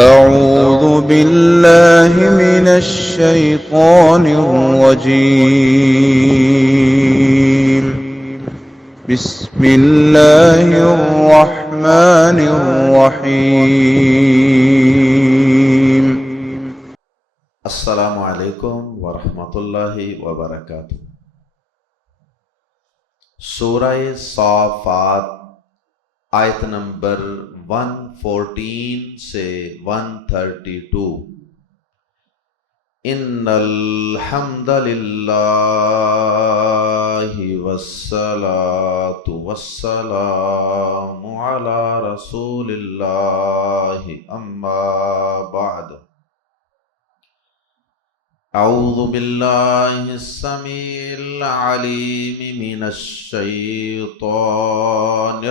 أعوذ بالله من الشيطان الرجيم. بسم الله الرحمن الرحيم. السلام علیکم ورحمۃ اللہ وبرکاتہ۔ سورہ صافات آیت نمبر 114 سے 132۔ ان الحمد للہ والصلاة والسلام علی رسول اللہ اما بعد۔ اعوذ باللہ السمیع العلیم من الشیطان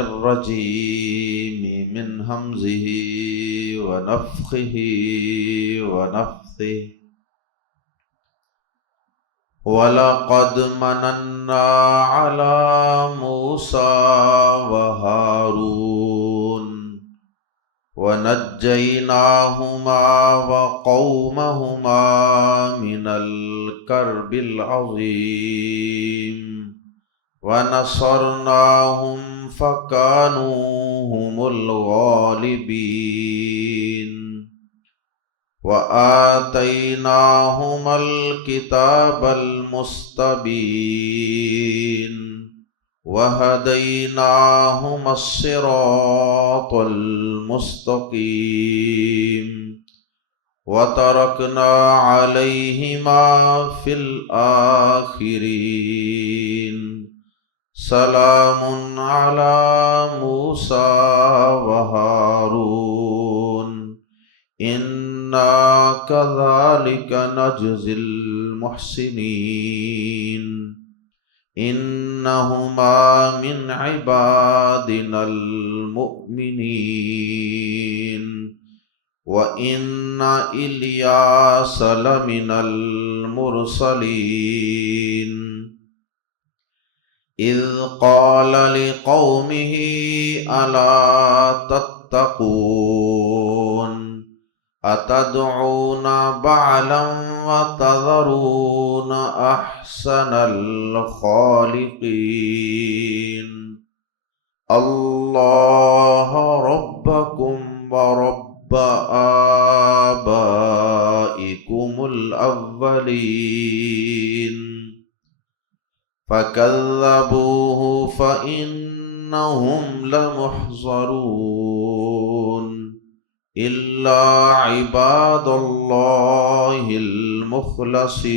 الرجیم من ہمزہ ونفخہ ونفثہ۔ وَلَقَدْ مَنَنَّا عَلَى مُوسَى وَهَارُونَ وَنَجَّيْنَاهُمَا وَقَوْمَهُمَا مِنَ الْكَرْبِ الْعَظِيمِ وَنَصَرْنَاهُمْ فَكَانُوا هُمُ الْغَالِبِينَ وَآتَيْنَاهُمَا الْكِتَابَ الْمُسْتَبِينَ وَهَدَيْنَاهُمَا الصِّرَاطَ الْمُسْتَقِيمَ وَتَرَكْنَا عَلَيْهِمَا فِي الْآخِرِينَ سَلَامٌ عَلَى مُوسَى وَهَارُونَ إِنَّا كَذَلِكَ نَجْزِي الْمُحْسِنِينَ إِنَّهُمَا مِنْ عِبَادِنَا الْمُؤْمِنِينَ وَإِنَّ إِلْيَاسَ لَمِنَ الْمُرْسَلِينَ إِذْ قَالَ لِقَوْمِهِ أَلَا تَتَّقُونَ أَتَدْعُونَ بَعْلًا وَتَذَرُونَ أَحْسَنَ الْخَالِقِينَ اللَّهَ رَبَّكُمْ وَرَبَّ آبَائِكُمُ الْأَوَّلِينَ فَكَذَّبُوهُ فَإِنَّهُمْ لَمُحْضَرُونَ إِلَّا عِبَادَ اللَّهِ الْمُخْلَصِينَ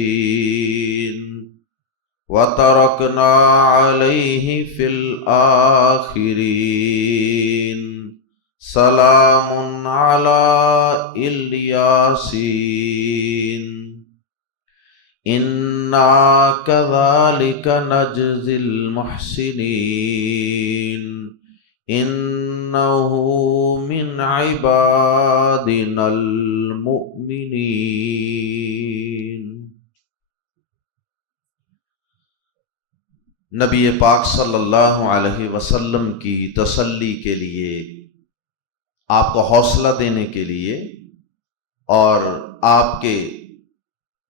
وَتَرَكْنَا عَلَيْهِ فِي الْآخِرِينَ سَلَامٌ عَلَى الْيَاسِينَ إِنَّا كَذَلِكَ نَجْزِي الْمُحْسِنِينَ إِنَّهُ مِنْ عِبَادِنَا الْمُؤْمِنِينَ۔ نبی پاک صلی اللہ علیہ وسلم کی تسلی کے لیے، آپ کو حوصلہ دینے کے لیے اور آپ کے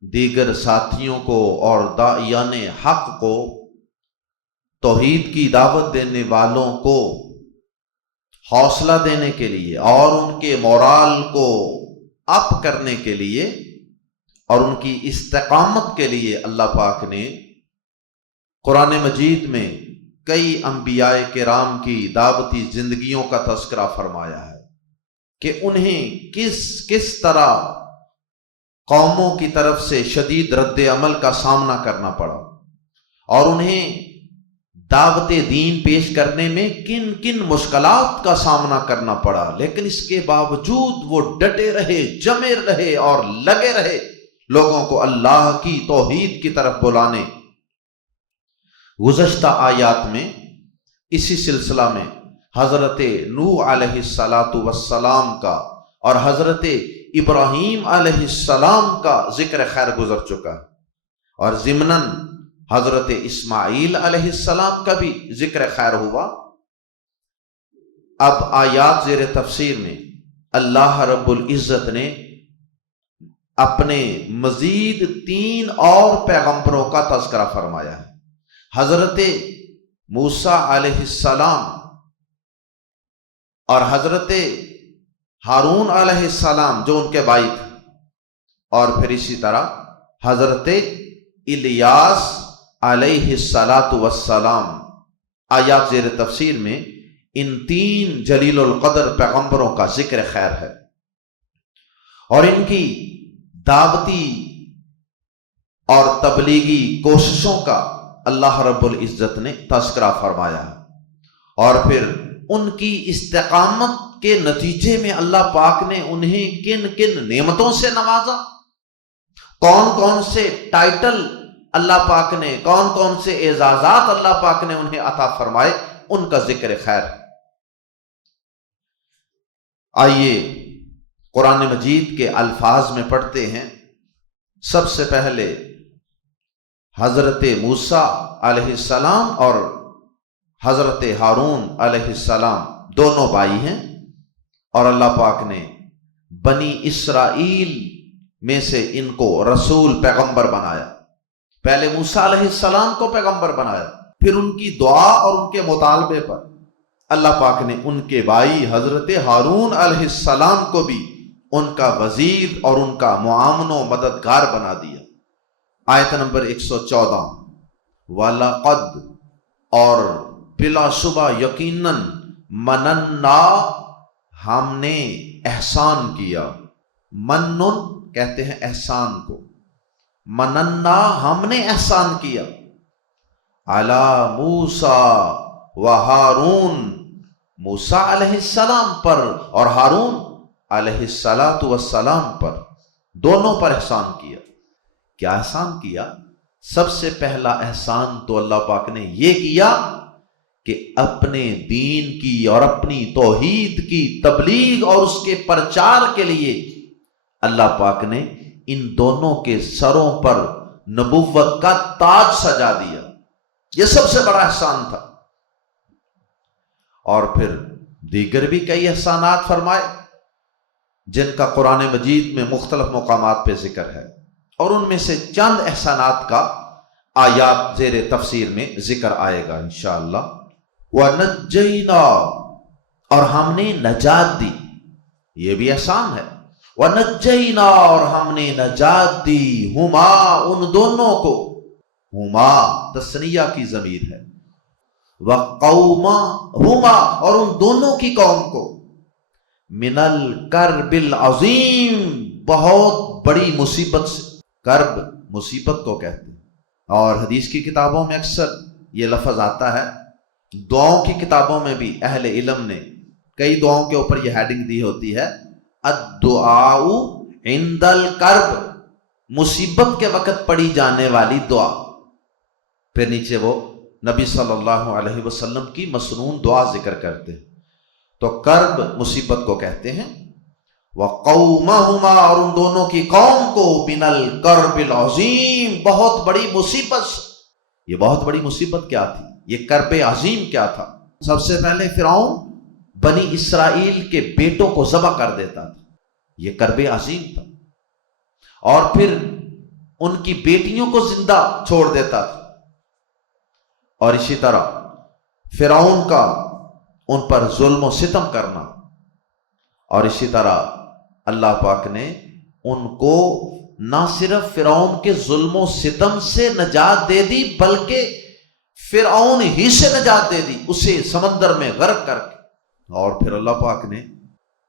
دیگر ساتھیوں کو اور داعیان حق کو، توحید کی دعوت دینے والوں کو حوصلہ دینے کے لیے اور ان کے مورال کو اپ کرنے کے لیے اور ان کی استقامت کے لیے اللہ پاک نے قرآن مجید میں کئی انبیاء کرام کی دعوتی زندگیوں کا تذکرہ فرمایا ہے کہ انہیں کس طرح قوموں کی طرف سے شدید رد عمل کا سامنا کرنا پڑا اور انہیں دعوت دین پیش کرنے میں کن کن مشکلات کا سامنا کرنا پڑا، لیکن اس کے باوجود وہ ڈٹے رہے، جمے رہے اور لگے رہے لوگوں کو اللہ کی توحید کی طرف بلانے۔ گزشتہ آیات میں اسی سلسلہ میں حضرت نوح علیہ السلام کا اور حضرت ابراہیم علیہ السلام کا ذکر خیر گزر چکا ہے، اور ضمناً حضرت اسماعیل علیہ السلام کا بھی ذکر خیر ہوا۔ اب آیات زیر تفسیر میں اللہ رب العزت نے اپنے مزید 3 اور پیغمبروں کا تذکرہ فرمایا ہے۔ حضرت موسیٰ علیہ السلام اور حضرت ہارون علیہ السلام جو ان کے بھائی تھے، اور پھر اسی طرح حضرت الیاس علیہ السلام۔ آیات زیر تفسیر میں ان 3 جلیل القدر پیغمبروں کا ذکر خیر ہے، اور ان کی دعوتی اور تبلیغی کوششوں کا اللہ رب العزت نے تذکرہ فرمایا ہے، اور پھر ان کی استقامت کے نتیجے میں اللہ پاک نے انہیں کن کن نعمتوں سے نوازا، کون کون سے ٹائٹل اللہ پاک نے، کون کون سے اعزازات اللہ پاک نے انہیں عطا فرمائے، ان کا ذکر خیر۔ آئیے قرآن مجید کے الفاظ میں پڑھتے ہیں۔ سب سے پہلے حضرت موسیٰ علیہ السلام اور حضرت ہارون علیہ السلام دونوں بھائی ہیں، اور اللہ پاک نے بنی اسرائیل میں سے ان کو رسول پیغمبر بنایا۔ پہلے موسیٰ علیہ السلام کو پیغمبر بنایا، پھر ان کی دعا اور ان کے مطالبے پر اللہ پاک نے ان کے بھائی حضرت ہارون علیہ السلام کو بھی ان کا وزیر اور ان کا معاون و مددگار بنا دیا۔ آیت نمبر 114، وَلَقَدْ، اور بلا شبہ یقیناً، مننا، ہم نے احسان کیا۔ منن کہتے ہیں احسان کو، مننا ہم نے احسان کیا، علی موسیٰ و ہارون، موسیٰ علیہ السلام پر اور ہارون علیہ السلام پر، دونوں پر احسان کیا۔ کیا احسان کیا؟ سب سے پہلا احسان تو اللہ پاک نے یہ کیا کہ اپنے دین کی اور اپنی توحید کی تبلیغ اور اس کے پرچار کے لیے اللہ پاک نے ان دونوں کے سروں پر نبوت کا تاج سجا دیا۔ یہ سب سے بڑا احسان تھا، اور پھر دیگر بھی کئی احسانات فرمائے جن کا قرآن مجید میں مختلف مقامات پہ ذکر ہے، اور ان میں سے چند احسانات کا آیات زیر تفسیر میں ذکر آئے گا انشاءاللہ۔ وَنَجَّيْنَا، اور ہم نے نجات دی، یہ بھی احسان ہے۔ وَنَجَّيْنَا، اور ہم نے نجات دی، ہما، ان دونوں کو، ہما تثنیہ کی ضمیر ہے، وَقَوْمَهُمَا، اور ان دونوں کی قوم کو، من الکرب العظیم، بہت بڑی مصیبت سے۔ کرب مصیبت کو کہتے ہیں، اور حدیث کی کتابوں میں اکثر یہ لفظ آتا ہے، دعاؤں کی کتابوں میں بھی اہل علم نے کئی دعاؤں کے اوپر یہ ہیڈنگ دی ہوتی ہے، الدعاء عند الکرب، مصیبت کے وقت پڑھی جانے والی دعا۔ پھر نیچے وہ نبی صلی اللہ علیہ وسلم کی مسنون دعا ذکر کرتے ہیں۔ تو کرب مصیبت کو کہتے ہیں، وَقَوْمَهُمَا، اور ان دونوں کی قوم کو، مِنَ الْكَرْبِ الْعَظِيمِ، بہت بڑی مصیبت سے۔ یہ بہت بڑی مصیبت کیا تھی؟ یہ کرب عظیم کیا تھا؟ سب سے پہلے فرعون بنی اسرائیل کے بیٹوں کو ذبح کر دیتا تھا، یہ کرب عظیم تھا، اور پھر ان کی بیٹیوں کو زندہ چھوڑ دیتا تھا، اور اسی طرح فرعون کا ان پر ظلم و ستم کرنا، اور اسی طرح اللہ پاک نے ان کو نہ صرف فرعون کے ظلم و ستم سے نجات دے دی، بلکہ فرعون ہی سے نجات دے دی، اسے سمندر میں غرق کر کے۔ اور پھر اللہ پاک نے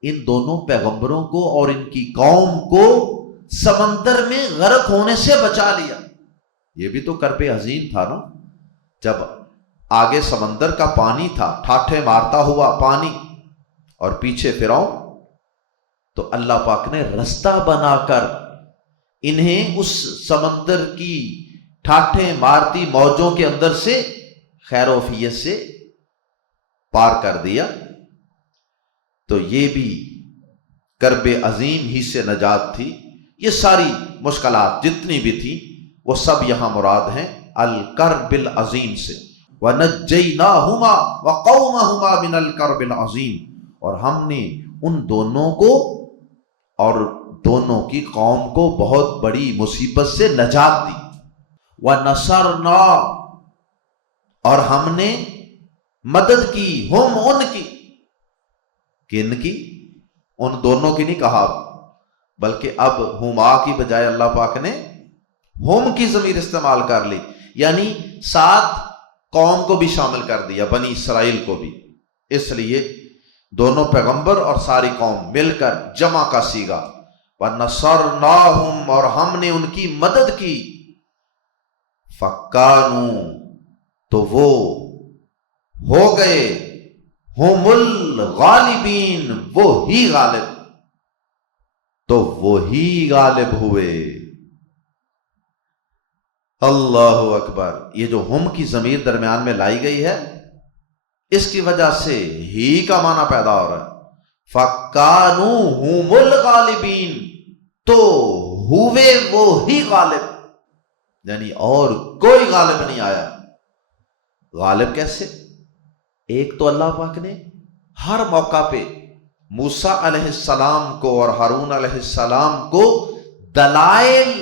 ان دونوں پیغمبروں کو اور ان کی قوم کو سمندر میں غرق ہونے سے بچا لیا۔ یہ بھی تو کرب عظیم تھا نا، جب آگے سمندر کا پانی تھا، ٹھاٹھے مارتا ہوا پانی، اور پیچھے فرعون، تو اللہ پاک نے رستہ بنا کر انہیں اس سمندر کی ٹھاٹھے مارتی موجوں کے اندر سے خیر و عافیت سے پار کر دیا۔ تو یہ بھی کرب عظیم ہی سے نجات تھی۔ یہ ساری مشکلات جتنی بھی تھی وہ سب یہاں مراد ہیں الکرب العظیم سے۔ وَنَجَّيْنَاهُمَا وَقَوْمَهُمَا مِنَ الْكَرْبِ الْعَظِيمِ، اور ہم نے ان دونوں کو اور دونوں کی قوم کو بہت بڑی مصیبت سے نجات دی۔ وَنَصَرْنَا، اور ہم نے مدد کی، ہم ان کی، کن کی؟ ان دونوں کی نہیں کہا، بلکہ اب ہما کی بجائے اللہ پاک نے ہم کی ضمیر استعمال کر لی، یعنی ساتھ قوم کو بھی شامل کر دیا، بنی اسرائیل کو بھی، اس لیے دونوں پیغمبر اور ساری قوم مل کر جمع کا صیغہ۔ وَنَصَرْنَاهُمْ، اور ہم نے ان کی مدد کی، فَكَانُوا، تو وہ ہو گئے، ہم الغالبین، وہی غالب، تو وہی غالب ہوئے۔ اللہ اکبر۔ یہ جو ہم کی ضمیر درمیان میں لائی گئی ہے، اس کی وجہ سے ہی کا معنی پیدا ہو رہا ہے۔ فَكَانُوا هُمُ الْغَالِبِينَ، تو ہوئے وہی غالب، یعنی اور کوئی غالب نہیں آیا۔ غالب کیسے؟ ایک تو اللہ پاک نے ہر موقع پہ موسیٰ علیہ السلام کو اور ہارون علیہ السلام کو دلائل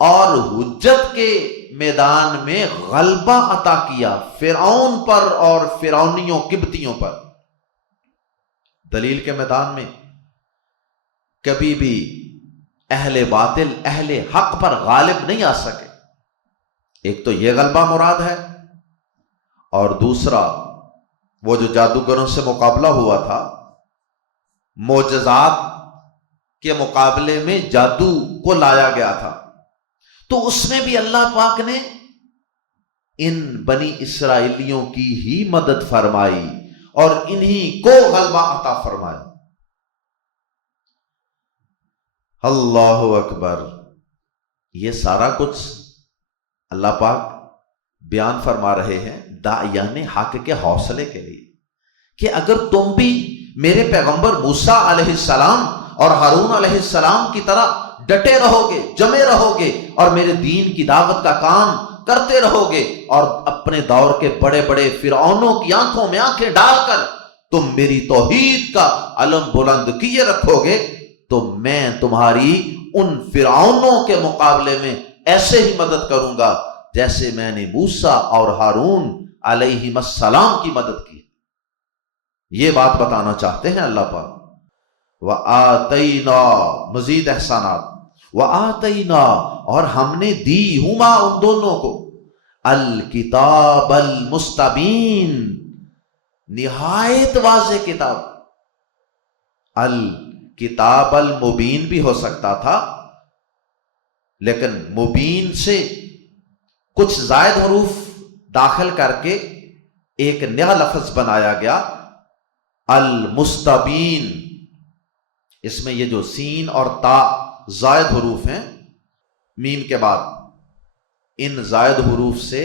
اور حجت کے میدان میں غلبہ عطا کیا، فرعون پر اور فرعونیوں قبطیوں پر۔ دلیل کے میدان میں کبھی بھی اہل باطل اہل حق پر غالب نہیں آ سکے۔ ایک تو یہ غلبہ مراد ہے، اور دوسرا وہ جو جادوگروں سے مقابلہ ہوا تھا، معجزات کے مقابلے میں جادو کو لایا گیا تھا، تو اس میں بھی اللہ پاک نے ان بنی اسرائیلیوں کی ہی مدد فرمائی اور انہی کو غلبہ عطا فرمایا۔ اللہ اکبر۔ یہ سارا کچھ اللہ پاک بیان فرما رہے ہیں داعیان حق کے حوصلے کے لیے، کہ اگر تم بھی میرے پیغمبر موسیٰ علیہ السلام اور ہارون علیہ السلام کی طرح ڈٹے رہو گے، جمے رہو گے، اور میرے دین کی دعوت کا کام کرتے رہو گے، اور اپنے دور کے بڑے بڑے فرعونوں کی آنکھوں میں آنکھیں ڈال کر تم میری توحید کا علم بلند کیے رکھو گے، تو میں تمہاری ان فرعونوں کے مقابلے میں ایسے ہی مدد کروں گا جیسے میں نے موسیٰ اور ہارون علیہ السلام کی مدد کی۔ یہ بات بتانا چاہتے ہیں اللہ پاک۔ وَآتَيْنَا، مزید احسانات، وَآتَيْنَا، اور ہم نے دی ہما ان دونوں کو، الکتاب المستبین، نہایت واضح کتاب۔ الکتاب المبین بھی ہو سکتا تھا، لیکن مبین سے کچھ زائد حروف داخل کر کے ایک نیا لفظ بنایا گیا، المستبین۔ اس میں یہ جو سین اور تا زائد حروف ہیں میم کے بعد، ان زائد حروف سے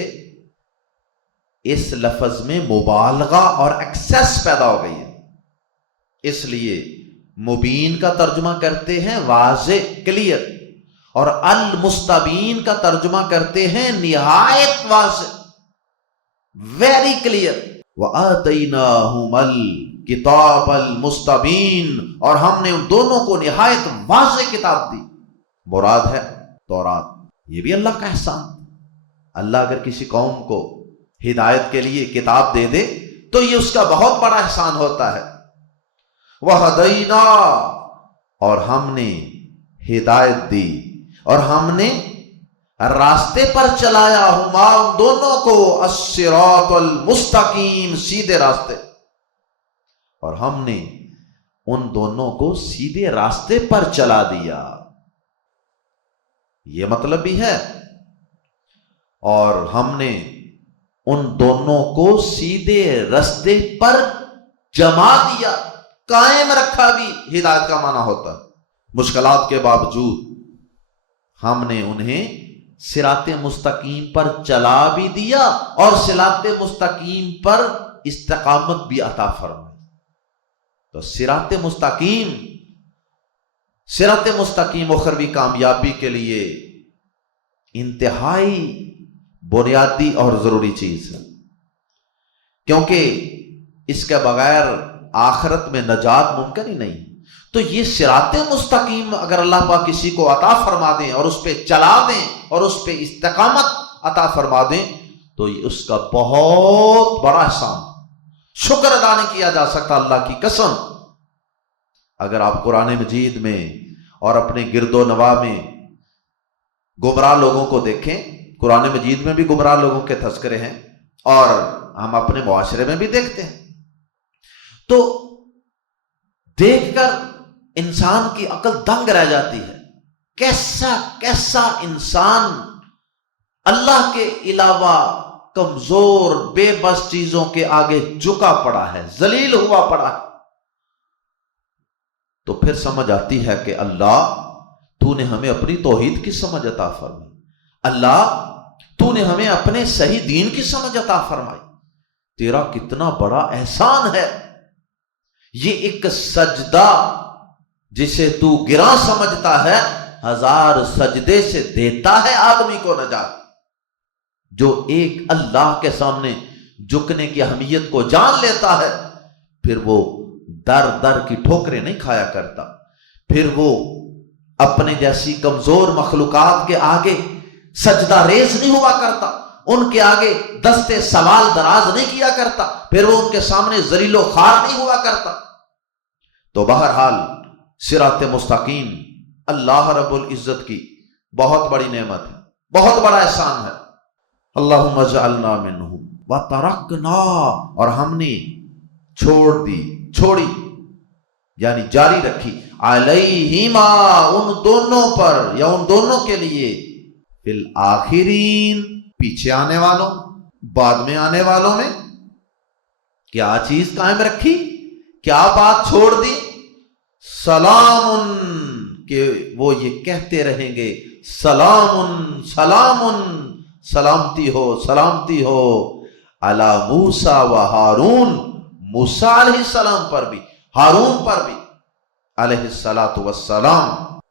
اس لفظ میں مبالغہ اور ایکسیس پیدا ہو گئی ہے، اس لیے مبین کا ترجمہ کرتے ہیں واضح، کلیئر، اور المستبین کا ترجمہ کرتے ہیں نہایت واضح، ویری کلیئر۔ وَآتَيْنَاهُمَ الْكِتَابَ الْمُسْتَبِينَ، اور ہم نے ان دونوں کو نہایت واضح کتاب دی، مراد ہے تورات۔ یہ بھی اللہ کا احسان۔ اللہ اگر کسی قوم کو ہدایت کے لیے کتاب دے دے تو یہ اس کا بہت بڑا احسان ہوتا ہے۔ وَهَدَيْنَا، اور ہم نے ہدایت دی اور ہم نے راستے پر چلایا، ہما ان دونوں کو، الصراط المستقیم، سیدھے راستے، اور ہم نے ان دونوں کو سیدھے راستے پر چلا دیا۔ یہ مطلب بھی ہے، اور ہم نے ان دونوں کو سیدھے راستے پر جما دیا، قائم رکھا بھی ہدایت کا معنی ہوتا ہے۔ مشکلات کے باوجود ہم نے انہیں صراط مستقیم پر چلا بھی دیا اور صراط مستقیم پر استقامت بھی عطا فرمائی۔ تو صراط مستقیم اخروی کامیابی کے لیے انتہائی بنیادی اور ضروری چیز ہے، کیونکہ اس کے بغیر آخرت میں نجات ممکن ہی نہیں۔ تو یہ صراط مستقیم اگر اللہ پاک کسی کو عطا فرما دیں اور اس پہ چلا دیں اور اس پہ استقامت عطا فرما دیں تو یہ اس کا بہت بڑا احسان، شکر ادا نہیں کیا جا سکتا اللہ کی قسم۔ اگر آپ قرآن مجید میں اور اپنے گرد و نواح میں گمراہ لوگوں کو دیکھیں، قرآن مجید میں بھی گمراہ لوگوں کے تذکرے ہیں اور ہم اپنے معاشرے میں بھی دیکھتے ہیں، تو دیکھ کر انسان کی عقل دنگ رہ جاتی ہے۔ کیسا انسان اللہ کے علاوہ کمزور بے بس چیزوں کے آگے جھکا پڑا ہے، ذلیل ہوا پڑا ہے۔ تو پھر سمجھ آتی ہے کہ اللہ تو نے ہمیں اپنی توحید کی سمجھ عطا فرمائی، اللہ تو نے ہمیں اپنے صحیح دین کی سمجھ عطا فرمائی، تیرا کتنا بڑا احسان ہے۔ یہ ایک سجدہ جسے تو گراں سمجھتا ہے 1000 سجدے سے دیتا ہے آدمی کو نجات۔ جو ایک اللہ کے سامنے جھکنے کی اہمیت کو جان لیتا ہے پھر وہ در در کی ٹھوکریں نہیں کھایا کرتا، پھر وہ اپنے جیسی کمزور مخلوقات کے آگے سجدہ ریز نہیں ہوا کرتا، ان کے آگے دستے سوال دراز نہیں کیا کرتا، پھر وہ ان کے سامنے ذلیل و خوار نہیں ہوا کرتا۔ تو بہرحال صراط مستقیم اللہ رب العزت کی بہت بڑی نعمت ہے، بہت بڑا احسان ہے۔ اللہم اجعلنا منہم وترکنا، اور ہم نے چھوڑی یعنی جاری رکھی، علیہما ان دونوں پر یا ان دونوں کے لیے، فی الآخرین پیچھے آنے والوں، بعد میں آنے والوں میں کیا چیز قائم رکھی، کیا بات چھوڑ دی؟ سلام، کہ وہ یہ کہتے رہیں گے سلام سلام، سلامتی ہو سلامتی ہو، علی موسیٰ و ہارون، موسیٰ علیہ السلام پر بھی ہارون پر بھی علیہ السلام۔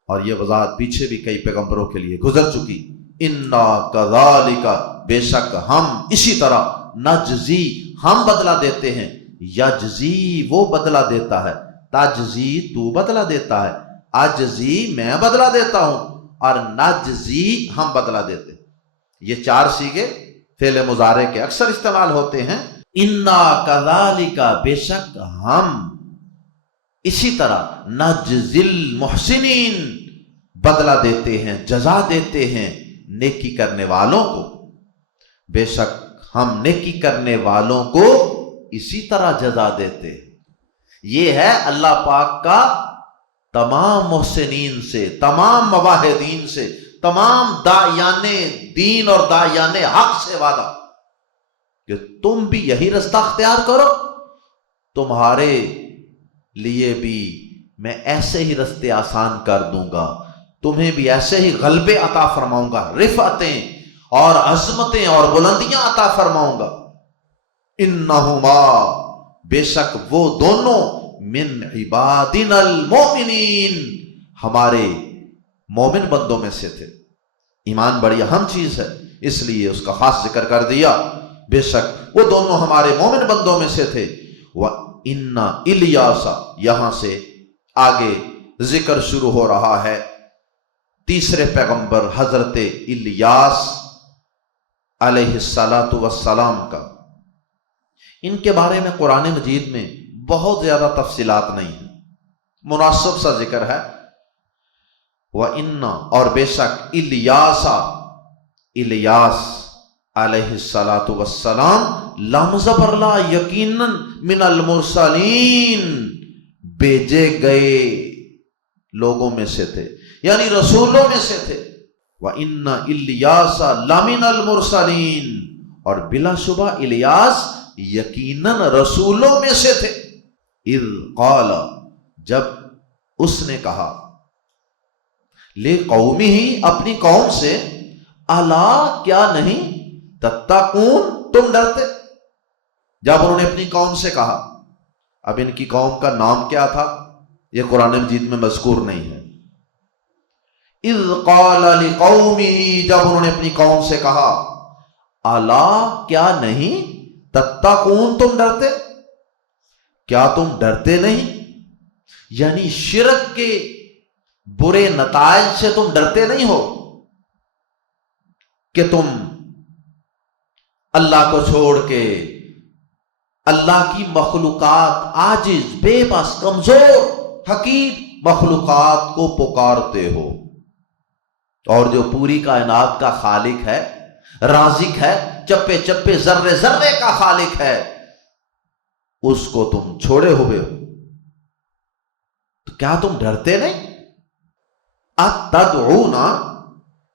اور یہ وضاحت پیچھے بھی کئی پیغمبروں کے لیے گزر چکی۔ انا کذالک، بے شک ہم اسی طرح، نجزی ہم بدلہ دیتے ہیں، یجزی وہ بدلہ دیتا ہے، تجزی تو بدلہ دیتا ہے، اجزی میں بدلہ دیتا ہوں، اور نجزی ہم بدلہ دیتے ہیں۔ یہ 4 صیغے فعل مضارع کے اکثر استعمال ہوتے ہیں۔ انا کذالک، بے شک ہم اسی طرح، نجزی المحسنین بدلہ دیتے ہیں، جزا دیتے ہیں نیکی کرنے والوں کو، بے شک ہم نیکی کرنے والوں کو اسی طرح جزا دیتے ہیں۔ یہ ہے اللہ پاک کا تمام محسنین سے، تمام موحدین سے، تمام داعیان دین اور داعیان حق سے وعدہ کہ تم بھی یہی رستہ اختیار کرو، تمہارے لیے بھی میں ایسے ہی رستے آسان کر دوں گا، تمہیں بھی ایسے ہی غلبے عطا فرماؤں گا، رفعتیں اور عظمتیں اور بلندیاں عطا فرماؤں گا۔ انہما، بے شک وہ دونوں، من عبادنا المومنین، ہمارے مومن بندوں میں سے تھے۔ ایمان بڑی اہم چیز ہے، اس لیے اس کا خاص ذکر کر دیا، بے شک وہ دونوں ہمارے مومن بندوں میں سے تھے۔ وَإِنَّ إِلْيَاسَ، یہاں سے آگے ذکر شروع ہو رہا ہے تیسرے پیغمبر حضرت الیاس علیہ السلام کا۔ ان کے بارے میں قرآن مجید میں بہت زیادہ تفصیلات نہیں ہیں، مناسب سا ذکر ہے۔ وَإِنَّ، اور بے شک، الیاس علیہ السلام، لام زبر لا، یقیناً، من المرسلین، بھیجے گئے لوگوں میں سے تھے، یعنی رسولوں میں سے تھے۔ وَإِنَّ إِلْيَاسَ لَمِنَ الْمُرْسَلِينَ، اور بلا شبہ الیاس یقیناً رسولوں میں سے تھے۔ اذ قال، جب اس نے کہا، لِقَوْمِهِ، اپنی قوم سے، الا، کیا نہیں، تتقون، تم ڈرتے۔ جب انہوں نے اپنی قوم سے کہا، اب ان کی قوم کا نام کیا تھا یہ قرآن مجید میں مذکور نہیں ہے۔ اذ قال لقومه، جب انہوں نے اپنی قوم سے کہا، الا، کیا نہیں، تتقون، تم ڈرتے۔ کیا تم ڈرتے نہیں؟ یعنی شرک کے برے نتائج سے تم ڈرتے نہیں ہو کہ تم اللہ کو چھوڑ کے اللہ کی مخلوقات، عاجز، بے بس، کمزور، حقیر مخلوقات کو پکارتے ہو، اور جو پوری کائنات کا خالق ہے، رازق ہے، چپے چپے ذرے ذرے کا خالق ہے، اس کو تم چھوڑے ہوئے ہو، تو کیا تم ڈرتے نہیں؟ اتدعون،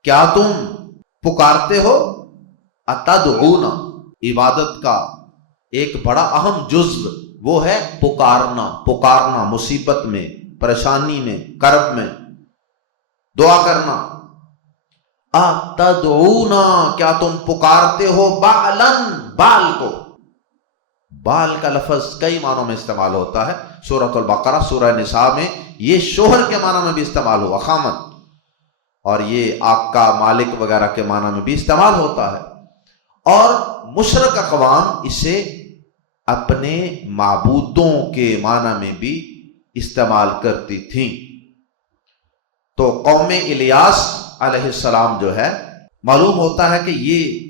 کیا تم پکارتے ہو؟ اتدعون، عبادت کا ایک بڑا اہم جزو وہ ہے پکارنا، پکارنا مصیبت میں، پریشانی میں، کرب میں دعا کرنا۔ اتدعون، کیا تم پکارتے ہو بعلن، بال کو۔ بال کا لفظ کئی معنوں میں استعمال ہوتا ہے، سورۃ البقرہ، سورہ نساء میں یہ شوہر کے معنی میں بھی استعمال ہوا، خامد، اور یہ آقا، مالک وغیرہ کے معنی میں بھی استعمال ہوتا ہے، اور مشرک اقوام اسے اپنے معبودوں کے معنی میں بھی استعمال کرتی تھیں۔ تو قوم الیاس علیہ السلام جو ہے، معلوم ہوتا ہے کہ یہ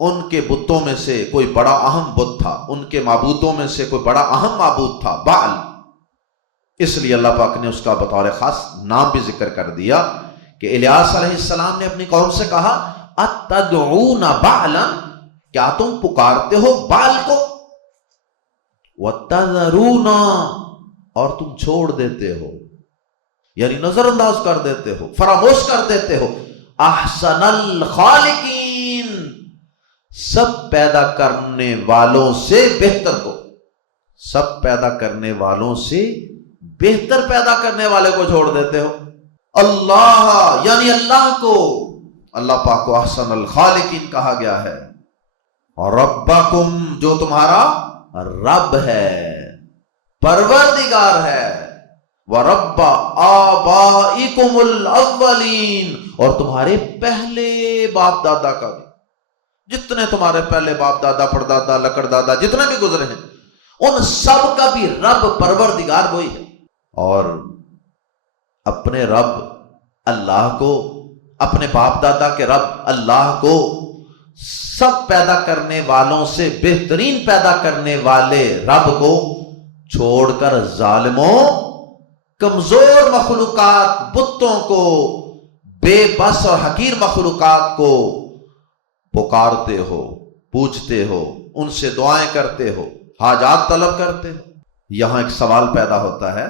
ان کے بتوں میں سے کوئی بڑا اہم بت تھا، ان کے معبودوں میں سے کوئی بڑا اہم معبود تھا بعل، اس لیے اللہ پاک نے اس کا بطور خاص نام بھی ذکر کر دیا کہ الیاس علیہ السلام نے اپنی قوم سے کہا اتدعون بعلا، کیا تم پکارتے ہو بال کو، وتذرون، اور تم چھوڑ دیتے ہو، یعنی نظر انداز کر دیتے ہو، فراموش کر دیتے ہو، احسن الخالقین، سب پیدا کرنے والوں سے بہتر کو، سب پیدا کرنے والوں سے بہتر پیدا کرنے والے کو چھوڑ دیتے ہو، اللہ، یعنی اللہ کو، اللہ پاک کو احسن الخالقین کہا گیا ہے، اور ربکم، جو تمہارا رب ہے، پروردگار ہے، وَرَبَّ آبَائِكُمُ الْأَوَّلِينَ، اور تمہارے پہلے باپ دادا کا بھی، جتنے تمہارے پہلے باپ دادا، پردادا، لکڑ دادا جتنے بھی گزرے ہیں، ان سب کا بھی رب، پروردگار وہی ہے۔ اور اپنے رب اللہ کو، اپنے باپ دادا کے رب اللہ کو، سب پیدا کرنے والوں سے بہترین پیدا کرنے والے رب کو چھوڑ کر ظالموں، کمزور مخلوقات، بتوں کو، بے بس اور حقیر مخلوقات کو پکارتے ہو، پوچھتے ہو، ان سے دعائیں کرتے ہو، حاجات طلب کرتے ہو۔ یہاں ایک سوال پیدا ہوتا ہے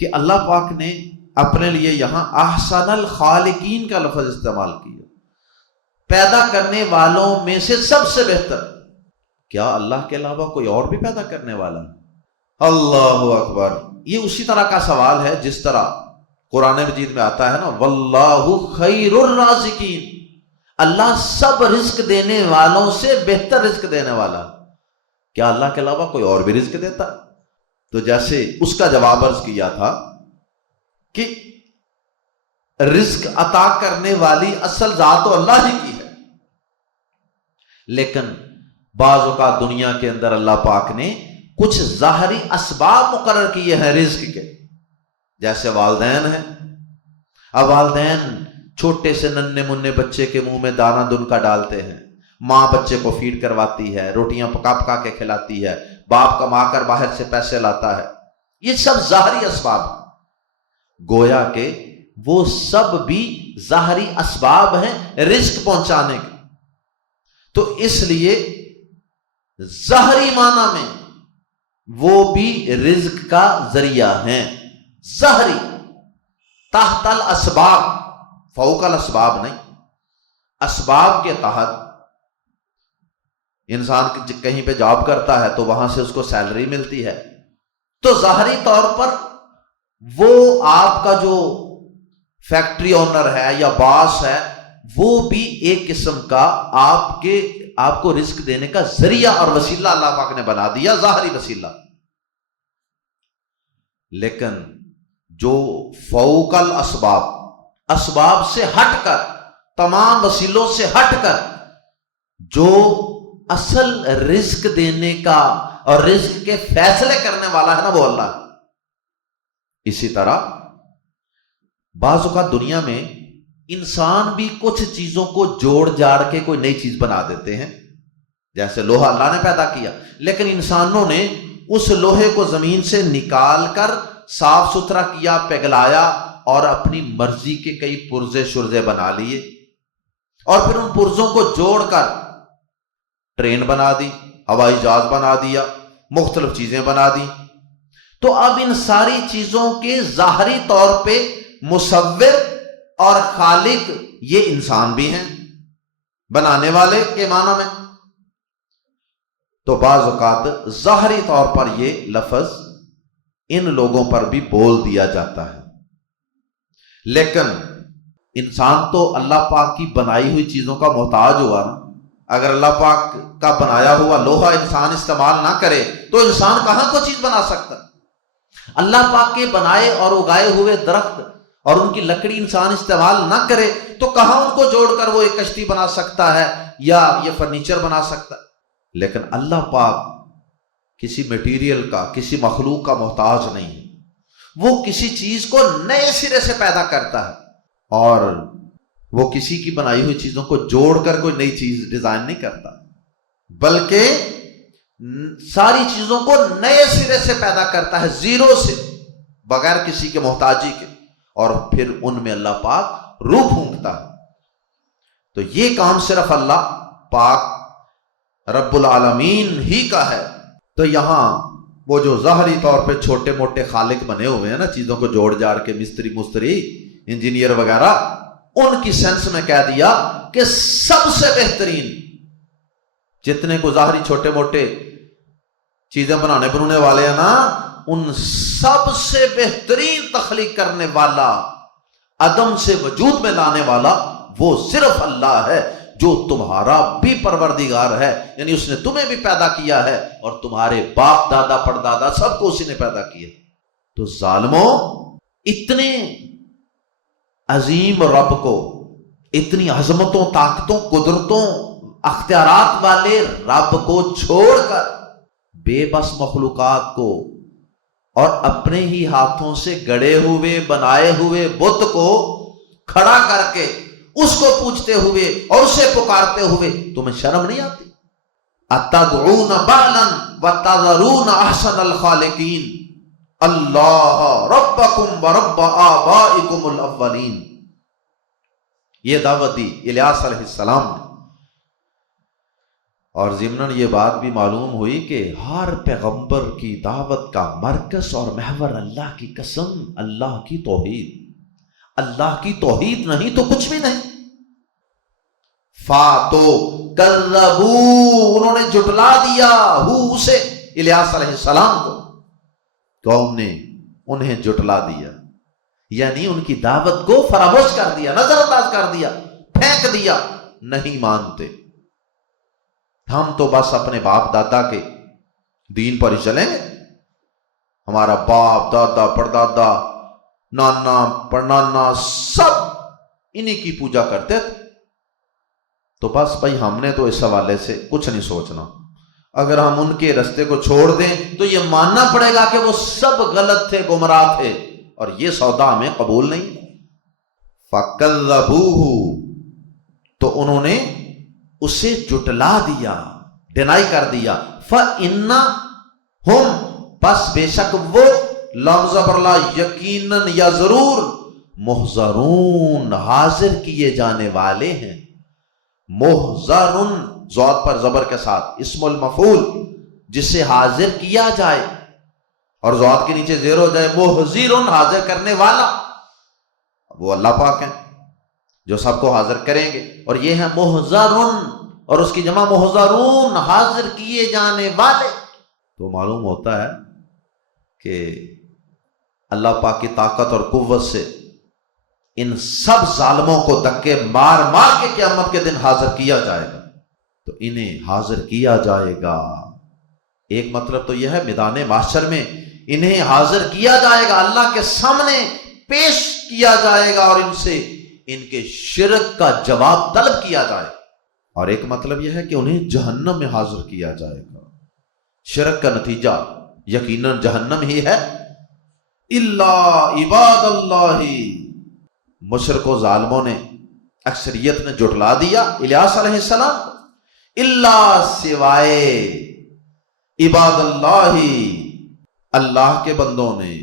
کہ اللہ پاک نے اپنے لیے یہاں احسن الخالقین کا لفظ استعمال کیا، پیدا کرنے والوں میں سے سب سے بہتر، کیا اللہ کے علاوہ کوئی اور بھی پیدا کرنے والا ہے؟ اللہ اکبر۔ یہ اسی طرح کا سوال ہے جس طرح قرآن مجید میں آتا ہے نا، واللہ خیر الرازقین، اللہ سب رزق دینے والوں سے بہتر رزق دینے والا، کیا اللہ کے علاوہ کوئی اور بھی رزق دیتا؟ تو جیسے اس کا جواب عرض کیا تھا کہ رزق عطا کرنے والی اصل ذات تو اللہ ہی کی ہے، لیکن بعض اوقات دنیا کے اندر اللہ پاک نے کچھ ظاہری اسباب مقرر کیے ہیں رزق کے، جیسے والدین ہیں۔ اب والدین چھوٹے سے ننھے منھے بچے کے منہ میں دانہ دن کا ڈالتے ہیں، ماں بچے کو فیڈ کرواتی ہے، روٹیاں پکا پکا کے کھلاتی ہے، باپ کما کر باہر سے پیسے لاتا ہے، یہ سب ظاہری اسباب ہیں، گویا کہ وہ سب بھی ظاہری اسباب ہیں رزق پہنچانے کے۔ تو اس لیے ظاہری معنی میں وہ بھی رزق کا ذریعہ ہیں، ظاہری، تحت الاسباب، فوق الاسباب نہیں۔ اسباب کے تحت انسان کہیں پہ جاب کرتا ہے تو وہاں سے اس کو سیلری ملتی ہے، تو ظاہری طور پر وہ آپ کا جو فیکٹری اونر ہے یا باس ہے، وہ بھی ایک قسم کا آپ کو رزق دینے کا ذریعہ اور وسیلہ اللہ پاک نے بنا دیا، ظاہری وسیلہ۔ لیکن جو فوق الاسباب، اسباب سے ہٹ کر، تمام وسیلوں سے ہٹ کر جو اصل رزق دینے کا اور رزق کے فیصلے کرنے والا ہے نا وہ اللہ ہے۔ اسی طرح بعض اوقات دنیا میں انسان بھی کچھ چیزوں کو جوڑ جاڑ کے کوئی نئی چیز بنا دیتے ہیں، جیسے لوہا اللہ نے پیدا کیا، لیکن انسانوں نے اس لوہے کو زمین سے نکال کر صاف ستھرا کیا، پگھلایا اور اپنی مرضی کے کئی پرزے شرزے بنا لیے، اور پھر ان پرزوں کو جوڑ کر ٹرین بنا دی، ہوائی جہاز بنا دیا، مختلف چیزیں بنا دی۔ تو اب ان ساری چیزوں کے ظاہری طور پہ مصور اور خالق یہ انسان بھی ہیں، بنانے والے کے معنی میں۔ تو بعض اوقات ظاہری طور پر یہ لفظ ان لوگوں پر بھی بول دیا جاتا ہے، لیکن انسان تو اللہ پاک کی بنائی ہوئی چیزوں کا محتاج ہوا نا۔ اگر اللہ پاک کا بنایا ہوا لوہا انسان استعمال نہ کرے تو انسان کہاں کو چیز بنا سکتا؟ اللہ پاک کے بنائے اور اگائے ہوئے درخت اور ان کی لکڑی انسان استعمال نہ کرے تو کہاں ان کو جوڑ کر وہ ایک کشتی بنا سکتا ہے یا یہ فرنیچر بنا سکتا ہے؟ لیکن اللہ پاک کسی میٹیریل کا، کسی مخلوق کا محتاج نہیں ہے۔ وہ کسی چیز کو نئے سرے سے پیدا کرتا ہے، اور وہ کسی کی بنائی ہوئی چیزوں کو جوڑ کر کوئی نئی چیز ڈیزائن نہیں کرتا، بلکہ ساری چیزوں کو نئے سرے سے پیدا کرتا ہے، زیرو سے، بغیر کسی کے محتاجی کے، اور پھر ان میں اللہ پاک روح پھونکتا ہے۔ تو یہ کام صرف اللہ پاک رب العالمین ہی کا ہے۔ تو یہاں وہ جو ظاہری طور پہ چھوٹے موٹے خالق بنے ہوئے ہیں نا، چیزوں کو جوڑ جاڑ کے، مستری انجینئر وغیرہ، ان کی سینس میں کہہ دیا کہ سب سے بہترین جتنے کو ظاہری چھوٹے موٹے چیزیں بنانے والے ہیں نا، ان سب سے بہترین تخلیق کرنے والا، عدم سے وجود میں لانے والا وہ صرف اللہ ہے، جو تمہارا بھی پروردگار ہے، یعنی اس نے تمہیں بھی پیدا کیا ہے اور تمہارے باپ دادا پردادا سب کو اسی نے پیدا کیا۔ تو ظالموں، اتنے عظیم رب کو، اتنی عظمتوں، طاقتوں، قدرتوں، اختیارات والے رب کو چھوڑ کر بے بس مخلوقات کو اور اپنے ہی ہاتھوں سے گڑے ہوئے بنائے ہوئے بت کو کھڑا کر کے اس کو پوچھتے ہوئے اور اسے پکارتے ہوئے تمہیں شرم نہیں آتی؟ اتدعون بعلا وتذرون احسن الخالقین اللہ ربکم ورب آبائکم الاولین۔ یہ دعوت دی الیاس علیہ السلام نے، اور ضمناً یہ بات بھی معلوم ہوئی کہ ہر پیغمبر کی دعوت کا مرکز اور محور اللہ کی قسم، اللہ کی توحید۔ اللہ کی توحید نہیں تو کچھ بھی نہیں۔ فاتو کذبو، انہوں نے جھٹلا دیا اسے، الیاس علیہ السلام کو، قوم نے انہیں جھٹلا دیا، یعنی ان کی دعوت کو فراموش کر دیا، نظر انداز کر دیا، پھینک دیا، نہیں مانتے۔ ہم تو بس اپنے باپ دادا کے دین پر ہی چلیں گے، ہمارا باپ دادا پردادا نانا پڑنانا سب انہی کی پوجا کرتے تھے، تو بس بھائی ہم نے تو اس حوالے سے کچھ نہیں سوچنا۔ اگر ہم ان کے رستے کو چھوڑ دیں تو یہ ماننا پڑے گا کہ وہ سب غلط تھے، گمراہ تھے، اور یہ سودا ہمیں قبول نہیں۔ فَكَذَّبُوهُ، تو انہوں نے اسے جھٹلا دیا، ڈینائی کر دیا۔ فَإِنَّهُمْ، پس بے شک وہ، لفظ برلا یقیناً یا ضرور، محضرون، حاضر کیے جانے والے ہیں۔ محضرن، ضاد پر زبر کے ساتھ، اسم المفعول، جسے حاضر کیا جائے اور ضاد کے نیچے زیر ہو جائے، محضرن، حاضر کرنے والا، وہ اللہ پاک ہیں جو سب کو حاضر کریں گے، اور یہ ہے محضرن، اور اس کی جمع محضرون، حاضر کیے جانے والے۔ تو معلوم ہوتا ہے کہ اللہ پاک کی طاقت اور قوت سے ان سب ظالموں کو دھکے مار مار کے قیامت کے دن حاضر کیا جائے گا۔ تو انہیں حاضر کیا جائے گا، ایک مطلب تو یہ ہے میدان محشر میں انہیں حاضر کیا جائے گا، اللہ کے سامنے پیش کیا جائے گا، اور ان سے ان کے شرک کا جواب طلب کیا جائے گا۔ اور ایک مطلب یہ ہے کہ انہیں جہنم میں حاضر کیا جائے گا، شرک کا نتیجہ یقیناً جہنم ہی ہے۔ الا عباد اللہ، مشرک و ظالموں نے، اکثریت نے جھٹلا دیا الیاس علیہ السلام کو، الا سوائے عباد اللہ، اللہ کے بندوں نے،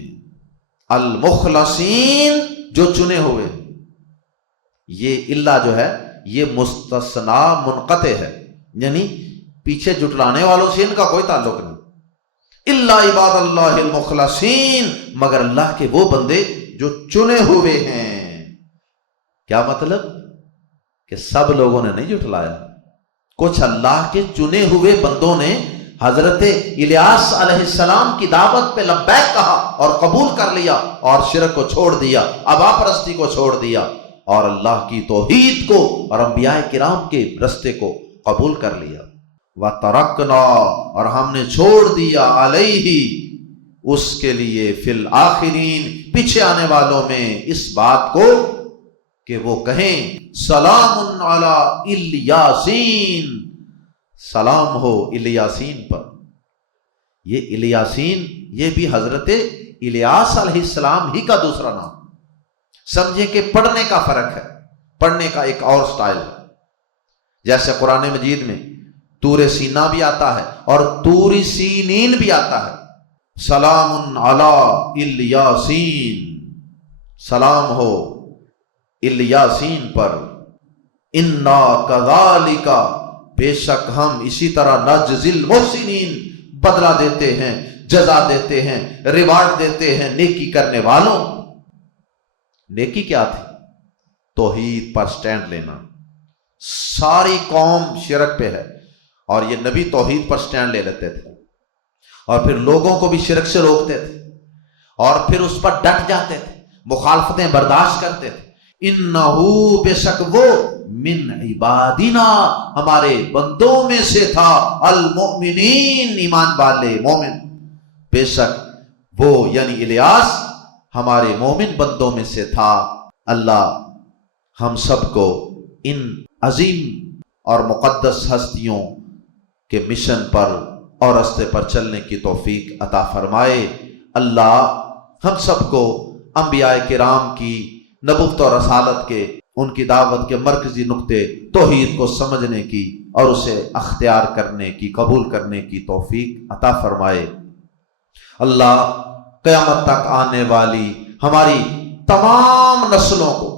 المخلصین، جو چنے ہوئے۔ یہ الا جو ہے یہ مستثنا منقطع ہے، یعنی پیچھے جھٹلانے والوں سے ان کا کوئی تعلق نہیں۔ الا عباد اللہ المخلصین، مگر اللہ کے وہ بندے جو چنے ہوئے ہیں۔ کیا مطلب؟ کہ سب لوگوں نے نہیں جھٹلایا، کچھ اللہ کے چنے ہوئے بندوں نے حضرت الیاس علیہ السلام کی دعوت پہ لبیک کہا اور قبول کر لیا، اور شرک کو چھوڑ دیا، ابا پرستی کو چھوڑ دیا، اور اللہ کی توحید کو اور انبیاء کرام کے رستے کو قبول کر لیا۔ وَتَرَكْنَا، اور ہم نے چھوڑ دیا، علیہ، اس کے لیے، فی الآخرین، پیچھے آنے والوں میں، اس بات کو کہ وہ کہیں سلام علی الیاسین، سلام ہو الیاسین پر۔ یہ الیاسین یہ بھی حضرت الیاس علیہ السلام ہی کا دوسرا نام۔ سمجھیں کہ پڑھنے کا فرق ہے، پڑھنے کا ایک اور سٹائل ہے۔ جیسے قرآن مجید میں طور سینا بھی آتا ہے اور طور سینین بھی آتا ہے۔ سلام علی الیاسین، سلام ہو الیاسین پر۔ انا کذالک، بے شک ہم اسی طرح نجزی المحسنین، بدلہ دیتے ہیں، جزا دیتے ہیں، ریوارڈ دیتے ہیں نیکی کرنے والوں۔ نیکی کیا تھی؟ توحید پر سٹینڈ لینا۔ ساری قوم شرک پہ ہے اور یہ نبی توحید پر سٹینڈ لے لیتے تھے، اور پھر لوگوں کو بھی شرک سے روکتے تھے، اور پھر اس پر ڈٹ جاتے تھے، مخالفتیں برداشت کرتے تھے۔ انہو، بے شک وہ، من عبادنا، ہمارے بندوں میں سے تھا، المؤمنین، ایمان والے، مومن۔ بے شک وہ یعنی الیاس ہمارے مومن بندوں میں سے تھا۔ اللہ ہم سب کو ان عظیم اور مقدس ہستیوں کے مشن پر اور راستے پر چلنے کی توفیق عطا فرمائے۔ اللہ ہم سب کو انبیاء کرام کی نبوت اور رسالت کے، ان کی دعوت کے مرکزی نقطے توحید کو سمجھنے کی اور اسے اختیار کرنے کی، قبول کرنے کی توفیق عطا فرمائے۔ اللہ قیامت تک آنے والی ہماری تمام نسلوں کو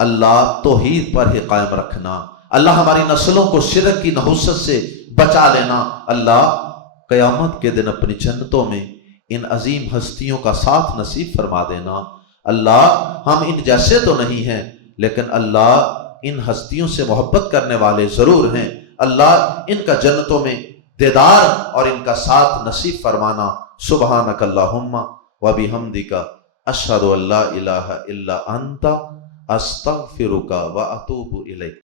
اللہ توحید پر ہی قائم رکھنا، اللہ ہماری نسلوں کو شرک کی نحوست سے بچا لینا۔ اللہ قیامت کے دن اپنی جنتوں میں ان عظیم ہستیوں کا ساتھ نصیب فرما دینا۔ اللہ ہم ان جیسے تو نہیں ہیں، لیکن اللہ ان ہستیوں سے محبت کرنے والے ضرور ہیں۔ اللہ ان کا جنتوں میں دیدار اور ان کا ساتھ نصیب فرمانا۔ سبحانک اللہم و بحمدک، اشہد ان لا الہ الا انت، استغفرک و اتوب الیک۔